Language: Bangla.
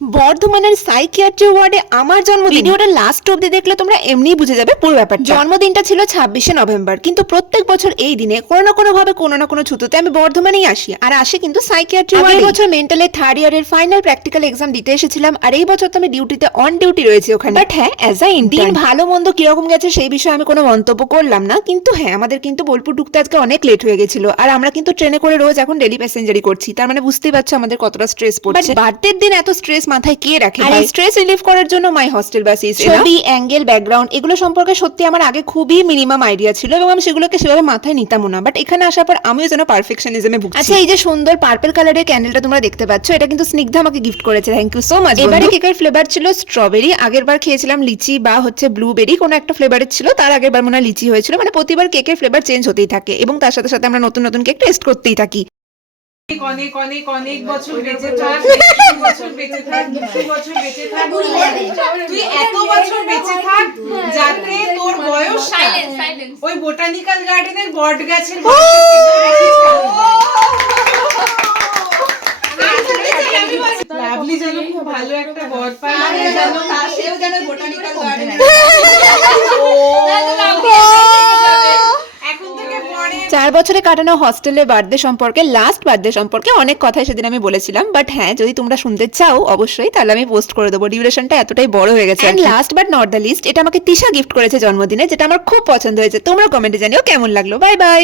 বর্ধমানের সাইকিয়াট্রি ওয়ার্ডে আমার জন্মদিন। ভিডিওটা লাস্ট অবধি দেখলে তোমরা এমনিই বুঝে যাবে পুরো ব্যাপারটা। জন্মদিনটা ছিল 26শে নভেম্বর, কিন্তু প্রত্যেক বছর এই দিনে কোনো না কোনো ভাবে কোনো না কোনো ছুতোতে আমি বর্ধমানেই আসি, আর আসি কিন্তু সাইকিয়াট্রি ওয়ার্ডে। এই বছর মেন্টালের থার্ড ইয়ারের ফাইনাল প্র্যাকটিক্যাল এক্সাম দিতে এসেছিলাম, আর এই বছর তো আমি ডিউটিতে অন ডিউটি রয়েছে ওখানে। বাট হ্যাঁ, অ্যাজ আ ইন্টার্ন ভালো মন্দ কিরকম গেছে সেই বিষয়ে আমি কোনো মন্তব্য করলাম না, কিন্তু হ্যাঁ আমাদের কিন্তু বোলপুর ঢুকতে আজকে অনেক লেট হয়ে গেছিল, আর আমরা কিন্তু ট্রেনে করে রোজ এখন ডেলি প্যাসেঞ্জারি করছি, তার মানে বুঝতেই পারছো আমাদের কতটা স্ট্রেস পড়ছে। বার্থডের দিন এত স্ট্রেস মাথায় কে রাখে? আর এই স্ট্রেস রিলিফ করার জন্য মাই হস্টেল বাস ইজ ছবি, অ্যাঙ্গেল, ব্যাকগ্রাউন্ড এগুলো সম্পর্কে সত্যি আমার আগে খুবই মিনিমাম আইডিয়া ছিল এবং আমি সেগুলোকে সেভাবে মাথায় নিতামও না। বাট এখানে আসার পর আমিও যেন পারফেকশনিজমে ভুগছি। আচ্ছা, এই যে সুন্দর পার্পল কালারের ক্যান্ডেলটা তোমরা দেখতে পাচ্ছ, এটা কিন্তু স্নিগ্ধা আমাকে গিফট করেছে, থ্যাংক ইউ সো মাচ। এবারে কেকের ফ্লেভার ছিল স্ট্রবেরি, আগের বার খেয়েছিলাম লিচি বা হচ্ছে ব্লুবেরি, কোনো একটা ফ্লেভারের ছিল, তার আগের বার মনে হয় লিচি হয়েছিল। মানে প্রতিবার কেকের ফ্লেভার চেঞ্জ হতেই থাকে এবং তার সাথে সাথে আমরা নতুন নতুন কেক টেস্ট করতেই থাকি। অনেক অনেক অনেক বছর বেঁচে থাক, 100 বছর বেঁচে থাক, 200 বছর বেঁচে থাক, তুই এত বছর বেঁচে থাক যাতে তোর বয়স ওই বোটানিক্যাল গার্ডেনের বট গাছের লাভলি যেন খুব ভালো একটা বট পায়, সেও যেন বোটানিক্যাল গার্ডেনে 4 বছরে কাটানো হস্টেলের বার্থডে সম্পর্কে, লাস্ট বার্থডে সম্পর্কে অনেক কথাই সেদিন আমি বলেছিলাম। বাট হ্যাঁ, যদি তোমরা শুনতে চাও অবশ্যই, তাহলে আমি পোস্ট করে দেবো। ডিউরেশনটা এতটাই বড় হয়ে গেছে। And last but not the least, এটা আমাকে তিশা গিফট করেছে জন্মদিনে, যেটা আমার খুব পছন্দ হয়েছে। তোমরা কমেন্টে জানিও কেমন লাগলো। Bye bye.